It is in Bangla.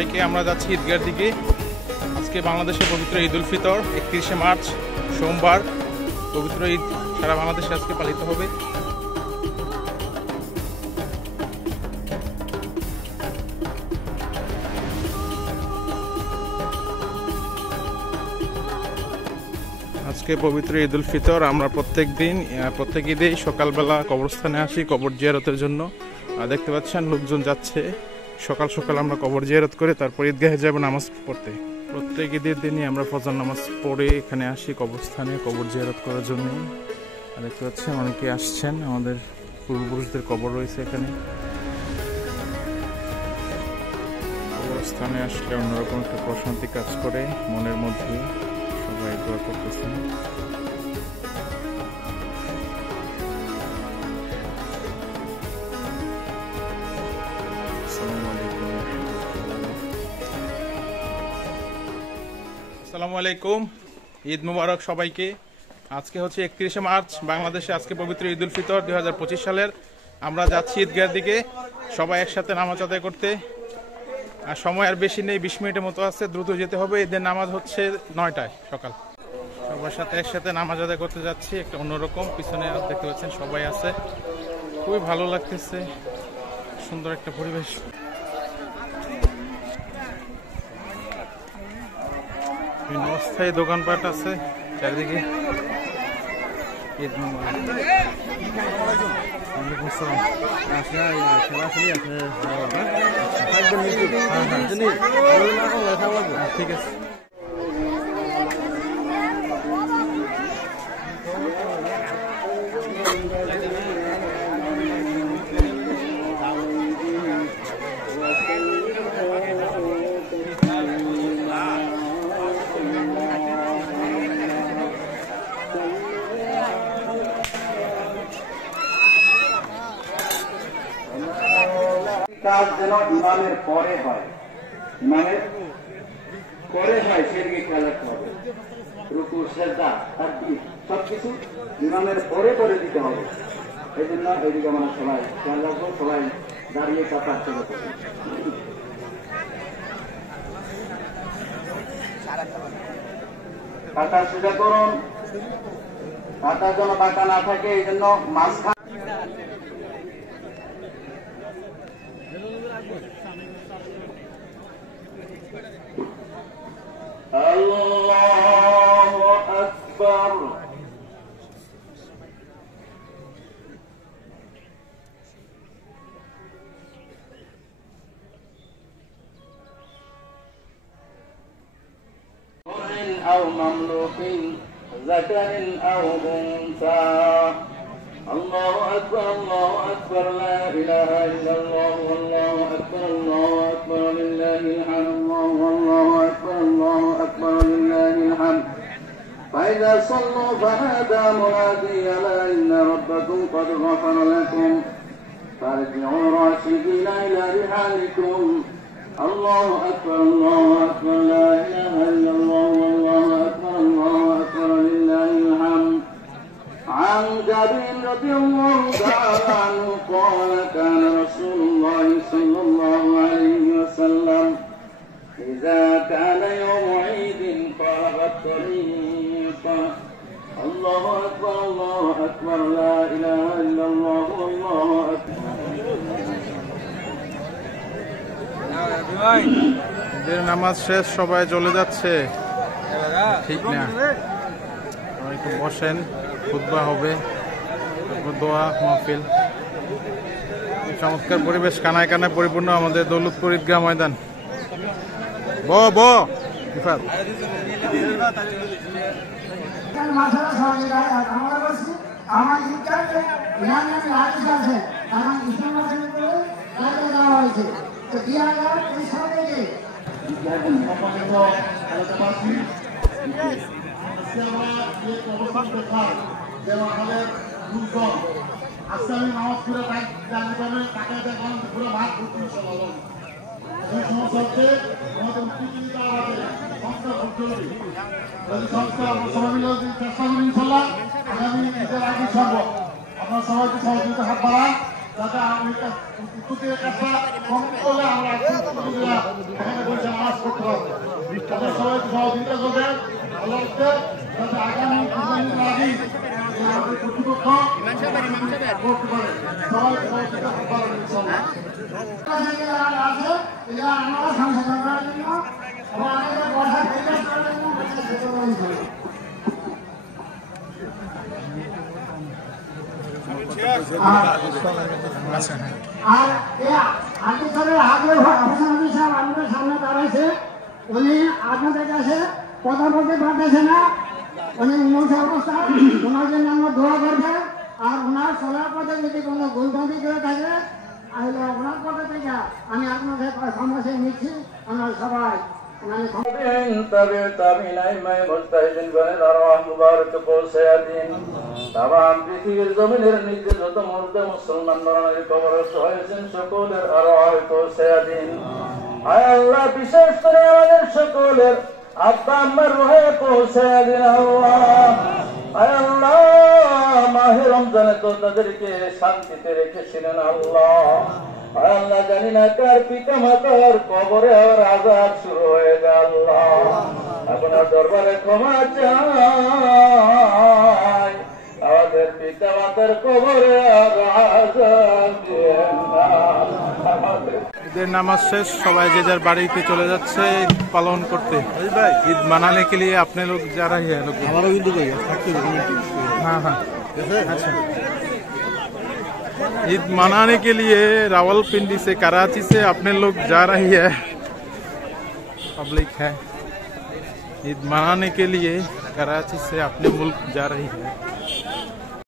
সবাইকে। আমরা যাচ্ছি ঈদগার দিকে। আজকে বাংলাদেশের পবিত্র ঈদ উল ফিতর 31শে মার্চ সোমবার। পবিত্র ঈদ সারা বাংলাদেশে আজকে পালিত হবে। আজকে পবিত্র ঈদ উল ফিতর। আমরা প্রত্যেক ঈদেই সকালবেলা কবরস্থানে আসি কবর জিয়ারতের জন্য। দেখতে পাচ্ছেন লোকজন যাচ্ছে। সকাল সকাল আমরা কবর জিয়ারত করে তারপর ঈদগাহে যাব নামাজ পড়তে। প্রত্যেক ঈদের দিনই আমরা ফজর নামাজ পড়ে এখানে আসি কবরস্থানে কবর জিয়ারত করার জন্য। দেখতে পাচ্ছেন অনেকে আসছেন, আমাদের পূর্বপুরুষদের কবর রয়েছে এখানে। কবরস্থানে আসলে অন্যরকম একটা প্রশান্তি কাজ করে মনের মধ্যে। সবাই দোয়া করতেছেন। আসসালামু আলাইকুম, ঈদ মুবারক সবাইকে। আজকে হচ্ছে 31শে মার্চ, বাংলাদেশে আজকে পবিত্র ঈদ উল ফিতর 2025 সালের। আমরা যাচ্ছি ঈদগাহের দিকে সবাই একসাথে নামাজ আদায় করতে। আর সময় আর বেশি নেই, 20 মিনিটের মতো আছে, দ্রুত যেতে হবে। ঈদের নামাজ হচ্ছে 9টায় সকাল। সবার সাথে একসাথে নামাজ আদায় করতে যাচ্ছি। একটা অন্যরকম, পিছনে দেখতে পাচ্ছেন সবাই আছে, খুবই ভালো লাগতেছে, সুন্দর একটা পরিবেশ। অস্থায়ী দোকানপাট আছে চারিদিকে। ঈদ ঠিক আছে। কাজ যেন ইমামের পরে হয়, ইমামের পরে হয়, সেদিকে খেয়াল রাখতে হবে। রুকু, সেজদা, তাকবীর সবকিছু ইমামের পরে করে দিতে হবে। এই জন্য এইদিকে আমরা সবাই খেয়াল রাখবো। সবাই দাঁড়িয়ে কাতার চলে কাতার সোজা করুন, কাতার যেন বাঁকা না থাকে, এই জন্য মাঝখানে আল্লাহু আকবার। أو مملوك ذكر أو أنثى. الله أكبر الله أكبر لا إله إلا الله والله أكبر الله أكبر لله الحمد الله أكبر الله أكبر لله الحمد. فإذا صلوا فنادى منادي ألا إن ربكم قد غفر لكم فارجعوا راشدين إلى رحالكم. الله أكبر لا إله إلا الله والله أكبر لله الحمد. عن جابر رضي الله تعالى عنه قال كان رسول الله صلى الله عليه وسلم إذا كان يوم عيد قرب الطريق الله أكبر لا إله إلا الله والله أكبر. ঈদের নামাজ শেষ, সবাই চলে যাচ্ছে, ঠিক না? সবাই একটু বসেন, খুতবা হবে, দোয়া মাহফিল। চমৎকার পরিবেশ, কানায় কানায় পরিপূর্ণ আমাদের দৌলতপুর ঈদগাহ ময়দান। আজকে আমি নামাজ পড়ে জানতে পারবেন, তাকে দেখলাম পুরো ভাগ ভর্তি এই সমস্যা আমাদের উত্তেজিত আমাদের সংস্থা করতে হবে। যদি সংস্থা সবাই মিলে চেষ্টা করি ইনশাল্লাহ আগামী ঈদের আগে সম্ভব। আপনার সবাইকে সহযোগিতা হাত বাড়ান। যাতে আমি কুকুরের কাছে কম করলে আমরা এখানে বসে নামাজ পড়তে পারবো। তাদের সবাই সহযোগিতা করবেন আল্লাহকে, যাতে আগামী আগেই আমাদের কর্তৃপক্ষ করতে পারে, সবাই সহযোগিতা করতে পারবেন ইনশাআল্লাহ। আছে এরা আমরা সংশোধন করার জন্য আমাদের বসার পরিবেশ করার জন্য আর আগে আমাদের সামনে দাঁড়াইছে, উনি আপনাদের কাছে কথা বলতে পারতেছে না, উনি মূর্খ অবস্থা, ওনার জন্য আমরা দোয়া করবে। আর ওনার চলার পথে যদি কোনো ভুলভ্রান্তি করে থাকে তাহলে ওনার পথে থেকে আমি আপনাদের ক্ষমা চেয়ে নিচ্ছি। আমরা সবাই পৃথিবীর জমিনের নিচে যত মুর্দে মুসলমান কবরস্থ হয়েছেন সকলের আরো পৌঁছে দিন। আয় আল্লাহ, বিশেষ করে আমাদের সকলের আব্বা আম্মার রুহে পৌঁছে দিন আল্লাহ। আয় আল্লাহ, মাহে রমজানে তো তাদেরকে শান্তিতে রেখেছিলেন আল্লাহ। আয় আল্লাহ, জানি না কার পিতা মাতার কবরে আর আযাব শুরু হয়ে যায় আল্লাহ। আপনার দরবারে ক্ষমা চাই, আমাদের পিতা মাতার কবরে আর আযাব দিয়েন না। ঈদের নামাজ শেষ, সবাই যে যার বাড়িতে চলে যাচ্ছে ঈদ পালন করতে। ঈদ মানাने के लिए अपने लोग जा रहे हैं लोग। हमारा भी तो हाँ हाँ अच्छा। ईद मनाने के लिए रावलपिंडी से कराची से अपने लोग जा रही है, पब्लिक है। ईद मनाने के लिए कराची से अपने मुल्क जा रही है।